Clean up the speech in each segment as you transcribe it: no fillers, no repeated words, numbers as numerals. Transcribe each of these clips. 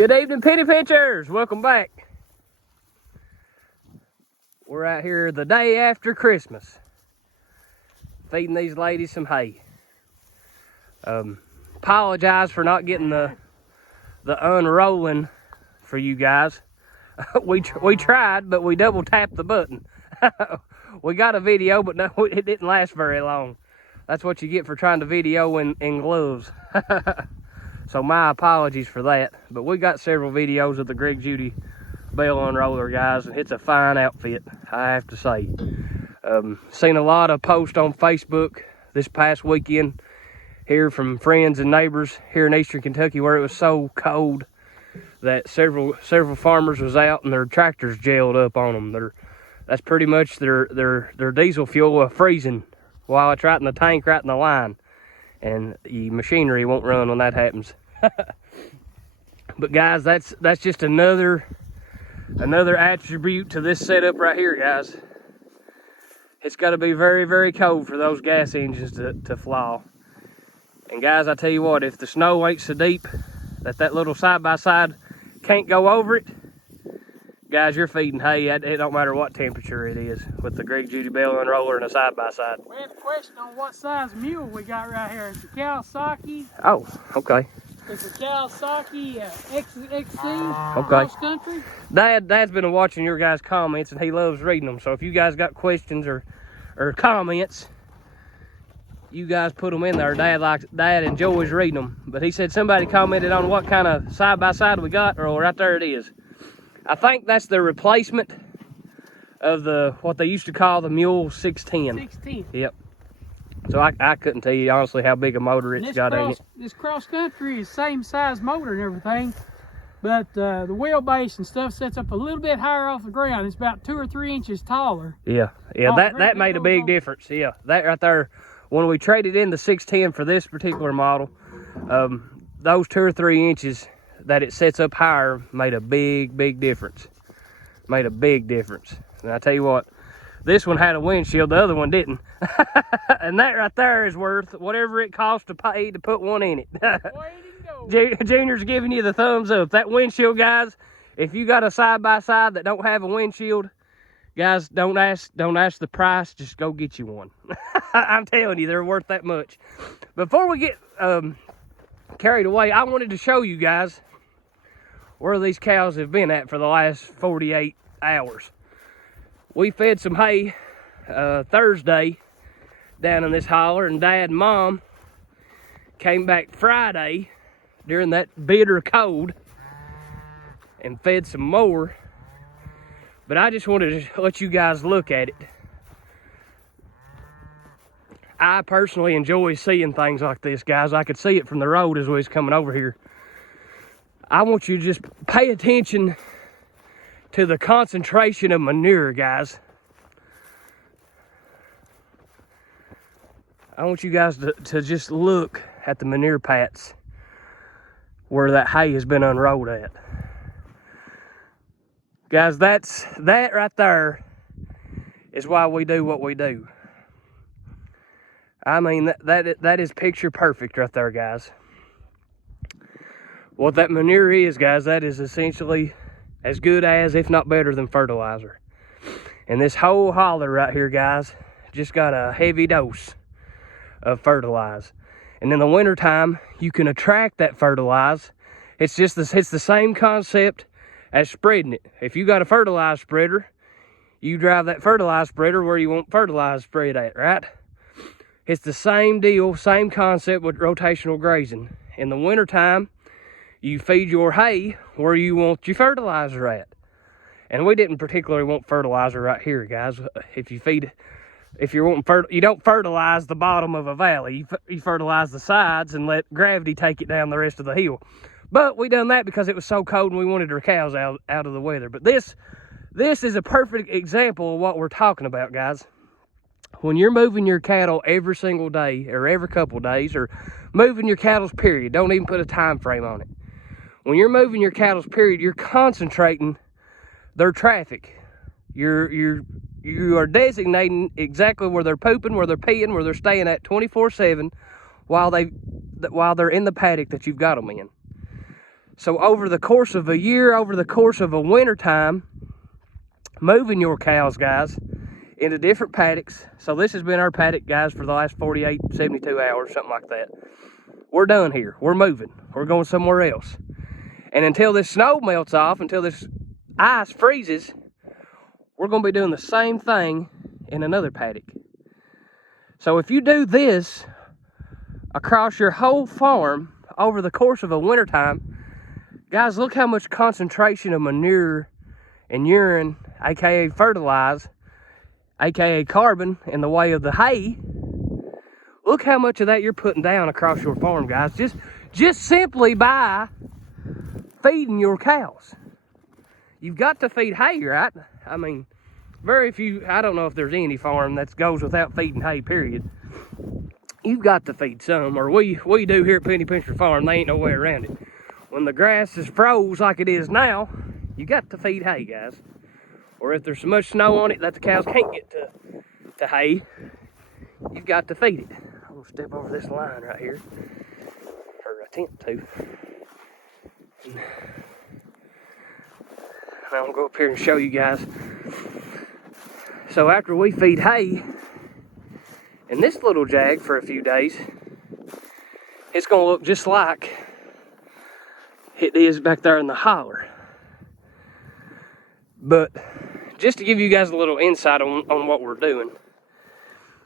Good evening, penny pinchers. Welcome back. We're out here the day after Christmas, feeding these ladies some hay. Apologize for not getting the unrolling for you guys. we tried, but we double tapped the button. We got a video, but no, it didn't last very long. That's what you get for trying to video in gloves. So my apologies for that. But we got several videos of the Greg Judy bale unroller, guys, and it's a fine outfit, I have to say. Seen a lot of posts on Facebook this past weekend here from friends and neighbors here in Eastern Kentucky where it was so cold that several farmers was out and their tractors gelled up on them. That's pretty much their diesel fuel freezing while it's right in the tank, right in the line, and the machinery won't run when that happens. But guys, that's just another attribute to this setup right here, guys. It's got to be very, very cold for those gas engines to fly. And guys, I tell you what, if the snow ain't so deep that little side-by-side can't go over it, guys, you're feeding hay. It don't matter what temperature it is with the Greg Judy bale unroller and a side-by-side. We have a question on what size mule we got right here. It's a Kawasaki. Oh, okay. It's a Kawasaki XC. Okay. Cross country. Dad's been watching your guys' comments and he loves reading them. So if you guys got questions or comments, you guys put them in there. Dad enjoys reading them. But he said somebody commented on what kind of side-by-side we got. Or right there it is. I think that's the replacement of what they used to call the Mule 610. 610. Yep. So I couldn't tell you honestly how big a motor it's got in it. This cross country is same size motor and everything, but the wheelbase and stuff sets up a little bit higher off the ground. It's about 2 or 3 inches taller. Yeah. That made a big difference. Yeah, that right there. When we traded in the 610 for this particular model, those 2 or 3 inches that it sets up higher made a big difference. Made a big difference. And I tell you what, this one had a windshield, the other one didn't. And that right there is worth whatever it costs to pay to put one in it. Junior's giving you the thumbs up. That windshield, guys, if you got a side-by-side that don't have a windshield, guys, don't ask the price, just go get you one. I'm telling you, they're worth that much. Before we get carried away, I wanted to show you guys where these cows have been at for the last 48 hours. We fed some hay Thursday down in this holler, and Dad and Mom came back Friday during that bitter cold and fed some more. But I just wanted to let you guys look at it. I personally enjoy seeing things like this, guys. I could see it from the road as we was coming over here. I want you to just pay attention to the concentration of manure, guys. I want you guys to just look at the manure pats where that hay has been unrolled at. Guys, that right there is why we do what we do. I mean, that is picture perfect right there, guys. What that manure is, guys, that is essentially as good as, if not better than, fertilizer. And this whole holler right here, guys, just got a heavy dose of fertilizer. And in the wintertime, you can attract that fertilizer. It's the same concept as spreading it. If you got a fertilizer spreader, you drive that fertilizer spreader where you want fertilizer spread at, right? It's the same deal, same concept with rotational grazing. In the wintertime, you feed your hay where you want your fertilizer at. And we didn't particularly want fertilizer right here, guys. You don't fertilize the bottom of a valley. You fertilize the sides and let gravity take it down the rest of the hill. But we done that because it was so cold and we wanted our cows out of the weather. But this is a perfect example of what we're talking about, guys. When you're moving your cattle every single day or every couple of days, or moving your cattle's period, don't even put a time frame on it. When you're moving your cattle's period, you're concentrating their traffic. You are designating exactly where they're pooping, where they're peeing, where they're staying at 24/7 while they're in the paddock that you've got them in. So over the course of a year, over the course of a winter time, moving your cows, guys, into different paddocks. So this has been our paddock, guys, for the last 48, 72 hours, something like that. We're done here. We're moving. We're going somewhere else. And until this snow melts off, until this ice freezes, we're going to be doing the same thing in another paddock. So if you do this across your whole farm over the course of a winter time, guys, look how much concentration of manure and urine, aka fertilize, aka carbon, in the way of the hay. Look how much of that you're putting down across your farm, guys, just simply by feeding your cows. You've got to feed hay, right? I mean, very few, I don't know if there's any farm that goes without feeding hay, period. You've got to feed some, or we do here at Penny Pincher Farm. There ain't no way around it. When the grass is froze like it is now, you got to feed hay, guys. Or if there's so much snow on it that the cows can't get to hay, you've got to feed it. I'm gonna step over this line right here, or attempt to. And I'm gonna go up here and show you guys. So after we feed hay in this little jag for a few days, it's gonna look just like it is back there in the holler. But just to give you guys a little insight on what we're doing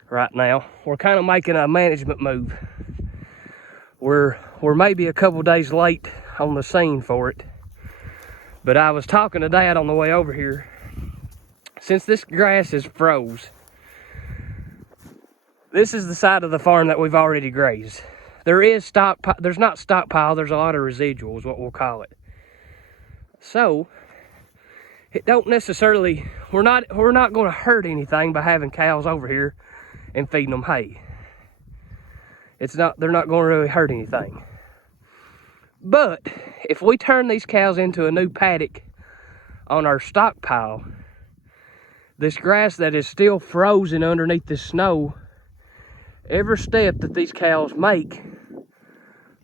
right now, we're kind of making a management move. We're maybe a couple days late on the scene for it. But I was talking to Dad on the way over here. Since this grass is froze, this is the side of the farm that we've already grazed. There's not stockpile, there's a lot of residuals, what we'll call it. So, it don't necessarily, we're not going to hurt anything by having cows over here and feeding them hay. They're not going to really hurt anything. But if we turn these cows into a new paddock on our stockpile, this grass that is still frozen underneath the snow, every step that these cows make,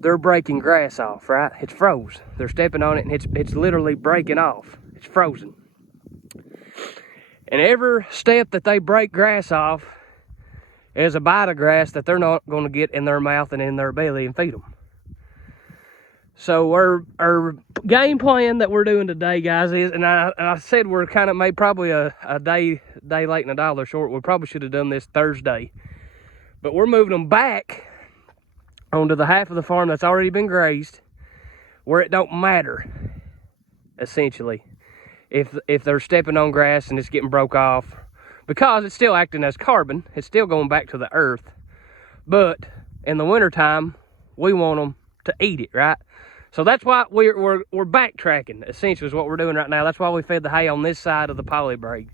they're breaking grass off, right? It's froze. They're stepping on it and it's literally breaking off. It's frozen. And every step that they break grass off is a bite of grass that they're not going to get in their mouth and in their belly and feed them. So our game plan that we're doing today, guys, is, and I said we're kind of made probably a day late and a dollar short. We probably should have done this Thursday. But we're moving them back onto the half of the farm that's already been grazed, where it don't matter, essentially, if they're stepping on grass and it's getting broke off, because it's still acting as carbon. It's still going back to the earth. But in the wintertime, we want them to eat it, right? So that's why we're backtracking, essentially, is what we're doing right now. That's why we fed the hay on this side of the poly braid,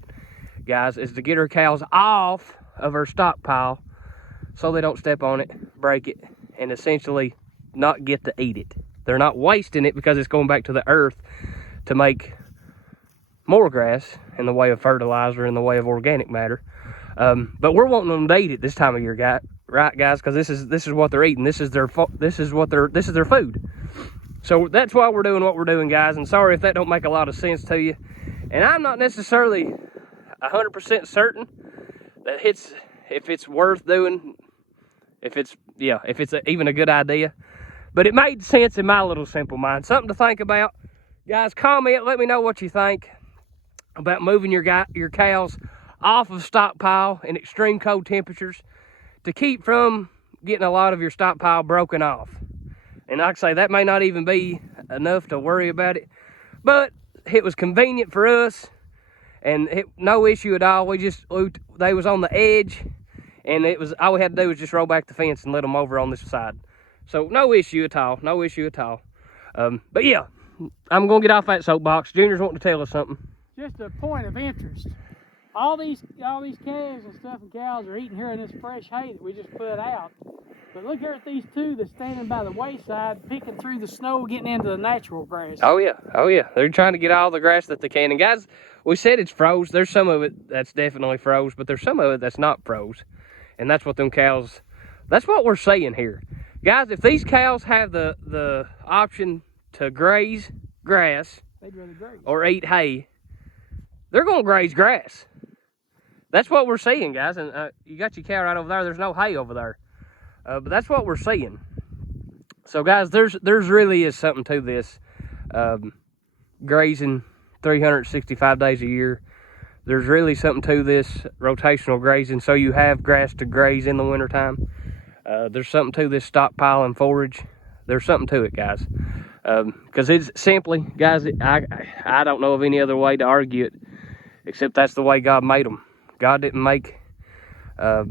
guys, is to get our cows off of our stockpile so they don't step on it, break it, and essentially not get to eat it. They're not wasting it because it's going back to the earth to make more grass in the way of fertilizer, in the way of organic matter. But we're wanting them to eat it this time of year, right, guys? Because this is what they're eating. This is their food. So that's why we're doing what we're doing, guys. And sorry if that don't make a lot of sense to you. And I'm not necessarily 100% certain that if it's worth doing, if it's even a good idea. But it made sense in my little simple mind. Something to think about. Guys, comment, let me know what you think about moving your cows off of stockpile in extreme cold temperatures to keep from getting a lot of your stockpile broken off. And like I say, that may not even be enough to worry about it, but it was convenient for us, and no issue at all. They was on the edge, and all we had to do was just roll back the fence and let them over on this side. So no issue at all, no issue at all. But yeah, I'm gonna get off that soapbox. Junior's wanting to tell us something. Just a point of interest. All these calves and stuff and cows are eating here in this fresh hay that we just put out. But look here at these two that's standing by the wayside, picking through the snow, getting into the natural grass. Oh yeah. They're trying to get all the grass that they can. And guys, we said it's froze. There's some of it that's definitely froze, but there's some of it that's not froze. And that's what them cows, that's what we're saying here. Guys, if these cows have the option to graze grass They'd rather graze. or eat hay, they're going to graze grass. That's what we're seeing, guys. And you got your cow right over there. There's no hay over there. But that's what we're seeing. So, guys, there's really is something to this. Grazing 365 days a year. There's really something to this rotational grazing. So you have grass to graze in the wintertime. There's something to this stockpile and forage. There's something to it, guys. Because it's simply, guys, I don't know of any other way to argue it, except that's the way God made them. God didn't make a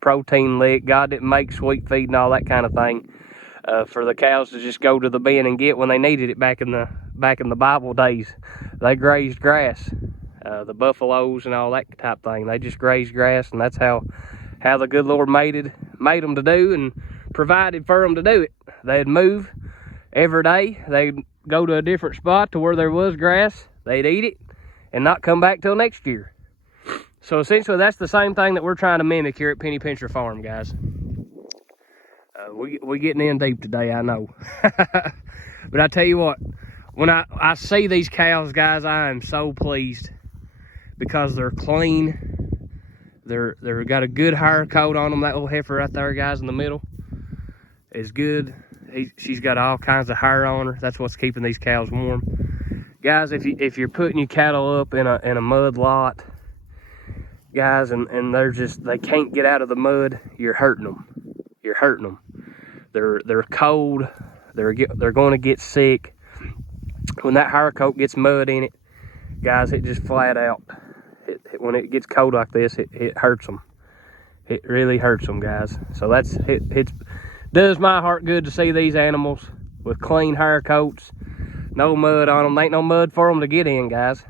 protein lick. God didn't make sweet feed and all that kind of thing for the cows to just go to the bin and get when they needed it back in the Bible days. They grazed grass. The buffaloes and all that type thing. They just grazed grass, and that's how the good Lord made them to do and provided for them to do it. They'd move every day. They'd go to a different spot to where there was grass. They'd eat it and not come back till next year. So essentially, that's the same thing that we're trying to mimic here at Penny Pincher Farm, guys. We're getting in deep today, I know. But I tell you what, when I see these cows, guys, I am so pleased because they're clean. They're got a good hair coat on them. That little heifer right there, guys, in the middle is good. She's got all kinds of hair on her. That's what's keeping these cows warm. Guys, if you're putting your cattle up in a mud lot, guys, and they can't get out of the mud, you're hurting them. You're hurting them. They're cold. They're going to get sick. When that hair coat gets mud in it, guys, it just flat out. When it gets cold like this, it hurts them. It really hurts them, guys. So it does my heart good to see these animals with clean hair coats, no mud on them. Ain't no mud for them to get in, guys.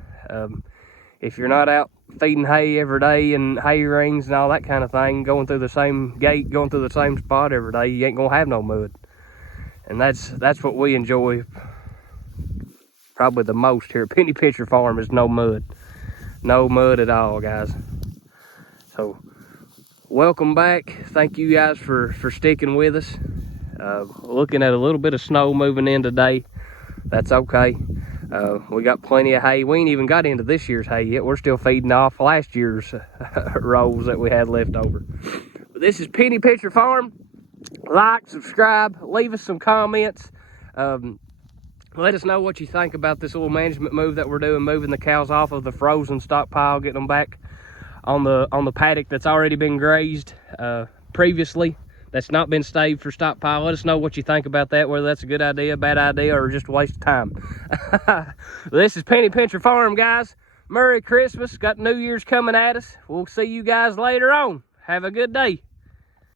If you're not out feeding hay every day and hay rings and all that kind of thing, going through the same gate, going through the same spot every day, you ain't gonna have no mud. And that's what we enjoy probably the most here at Penny Pincher Farm is no mud. No mud at all, guys. So welcome back. Thank you guys for sticking with us. Looking at a little bit of snow moving in today. That's okay. We got plenty of hay. We ain't even got into this year's hay yet. We're still feeding off last year's rows that we had left over. But this is Penny Pincher Farm. Like, subscribe, leave us some comments. Let us know what you think about this little management move that we're doing, moving the cows off of the frozen stockpile, getting them back on the paddock that's already been grazed previously. That's not been staved for stockpile. Let us know what you think about that, whether that's a good idea, bad idea, or just a waste of time. This is Penny Pincher Farm, guys. Merry Christmas. Got New Year's coming at us. We'll see you guys later on. Have a good day.